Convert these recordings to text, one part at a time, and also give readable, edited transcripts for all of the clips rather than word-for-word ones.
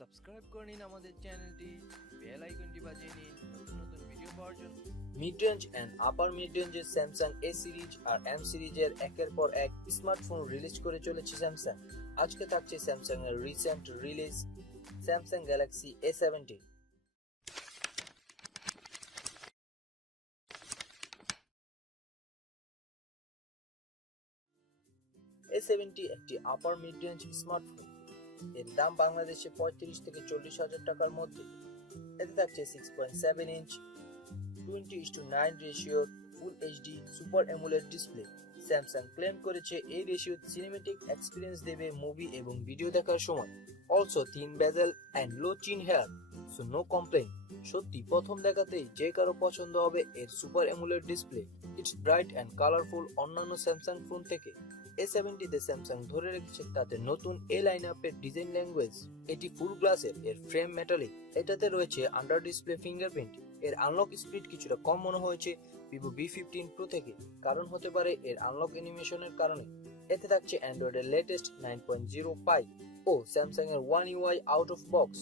Subscribe করে নিন আমাদের চ্যানেলটি, বেল আইকনটি বাজিয়ে নিন নতুন নতুন ভিডিও পাওয়ার জন্য। Mid range and upper mid রেঞ্জের স্যামসাং এ সিরিজ আর এম সিরিজের একের পর এক স্মার্টফোন রিলিজ করে চলেছে স্যামসাং। আজকে থাকছে স্যামসাং এর recent release Samsung Galaxy A70। A70 একটি আপার মিড রেঞ্জ স্মার্টফোন। এর দাম বাংলাদেশে 35 থেকে 40,000 টাকার মধ্যে। এতে থাকছে 6.7 inch 20:9 ratio full HD super AMOLED display. Samsung claim করেছে এই রেশিও সিনেমেটিক এক্সপিরিয়েন্স দেবে মুভি এবং ভিডিও দেখার সময়। অলসো থিন বেজেল এন্ড লো চিন হেয়ার, সো নো কমপ্লেইন। সত্যি প্রথম দেখাতেই যে কারো পছন্দ হবে এর super AMOLED display. It's bright and colourful অন্যান্য স্যামসাং ফোন থেকে। A70 তে স্যামসাং ধরে রেখেছে তাদের নতুন এ লাইন আপের ডিজাইন ল্যাঙ্গুয়েজ। এটি ফুল গ্লাসের, এর ফ্রেম মেটালিক, এটাতে রয়েছে আন্ডার ডিসপ্লে ফিঙ্গারপ্রিন্ট। এর আনলক স্পিড কিছুটা কম মনে হয়েছে ভিভো V15 Pro থেকে, কারণ হতে পারে এর আনলক অ্যানিমেশনের কারণে। এতে থাকছে অ্যান্ড্রয়েডের লেটেস্ট 9.0 পাই ও স্যামসাং এর One UI out of box.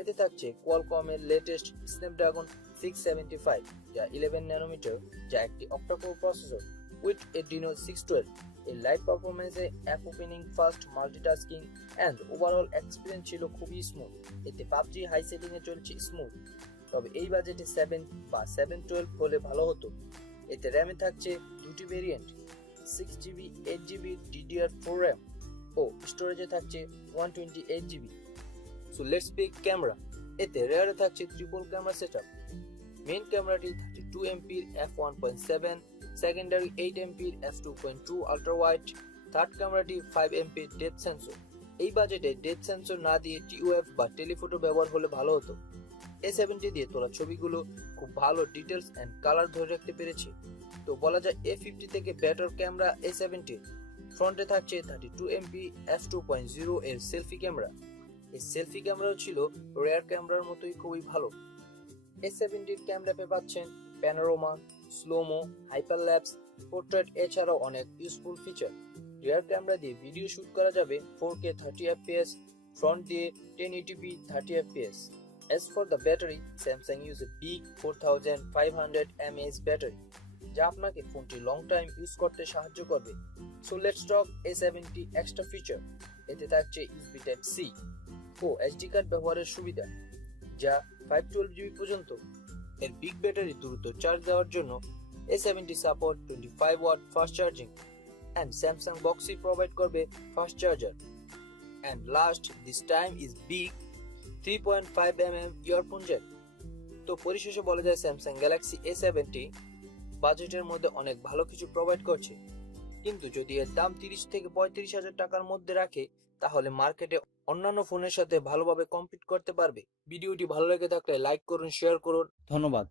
এতে থাকছে কোয়ালকমের লেটেস্ট স্ন্যাপড্রাগন 675 যা 11 ন্যানোমিটার, যা একটি অক্টা-কোর প্রসেসর উইথ Adreno 612। এর লাইভ পারফরমেন্সে app opening, fast multitasking and overall experience ছিল খুবই স্মুথ। এতে PUBG হাই সেটিং এ চলছে স্মুথ, তবে এই বাজেটে 7 বা 712 হলে ভালো হতো। এতে র্যামে থাকছে দুটি variant, 6GB 8GB DDR4 RAM ও স্টোরেজে থাকছে 128GB। So let's peek camera. এতে রেয়ারে থাকছে ট্রিপল ক্যামেরা সেটআপ। মেইন ক্যামেরাটি 32 এমপির f1.7, সেকেন্ডারি 8 এমপির f2.2 আল্ট্রা ওয়াইড, থার্ড ক্যামেরাটি 5 এমপির ডেপথ সেন্সর। এই বাজেটে ডেপথ সেন্সর না দিয়ে TOF বা টেলিফটো ব্যবহার হলে ভালো হতো। A70 দিয়ে তোলা ছবিগুলো খুব ভালো ডিটেলস এন্ড কালার ধরে রাখতে পেরেছে। তো বলা যায় A50 থেকে বেটার ক্যামেরা A70। ফ্রন্টে থাকছে 32 এমপি f2.0 এর সেলফি ক্যামেরা। এই সেলফি ক্যামেরাও ছিল রেয়ার ক্যামেরার মতোই খুবই ভালো। A70 এর ক্যামেরাতে পাচ্ছেন প্যানোরামা, স্লোমো, হাইপারল্যাপস, পোর্ট্রেট, এছাড়াও অনেক ইউজফুল ফিচার। রিয়ার ক্যামেরা দিয়ে ভিডিও শুট করা যাবে 4K 30fps, ফ্রন্ট দিয়ে 1080p 30fps। As for the battery, Samsung use a big 4500 mAh battery, যা আপনাকে ফোনটি লং টাইম ইউজ করতে সাহায্য করবে। So let's talk A70 extra feature. এতে থাকছে USB Type-C ও SD কার্ড ব্যবহারের সুবিধা, যা 512GB পর্যন্ত। এর বিগ ব্যাটারি দ্রুত চার্জ দেওয়ার জন্য A70 support 25 watt fast charging and Samsung বক্সই প্রোভাইড করবে fast charger. And last, this time is big 3.5mm earphone jack. তো পরিশেষে বলা যায় স্যামসাং গ্যালাক্সি A70 বাজেটের মধ্যে অনেক ভালো কিছু প্রোভাইড করছে, কিন্তু যদি এর দাম 30 থেকে 35,000 টাকার মধ্যে রাখে, তাহলে মার্কেটে অন্যান্য ফোনের সাথে ভালোভাবে কম্পিট করতে পারবে। ভিডিওটি ভালো লেগে থাকলে লাইক করুন, শেয়ার করুন। ধন্যবাদ।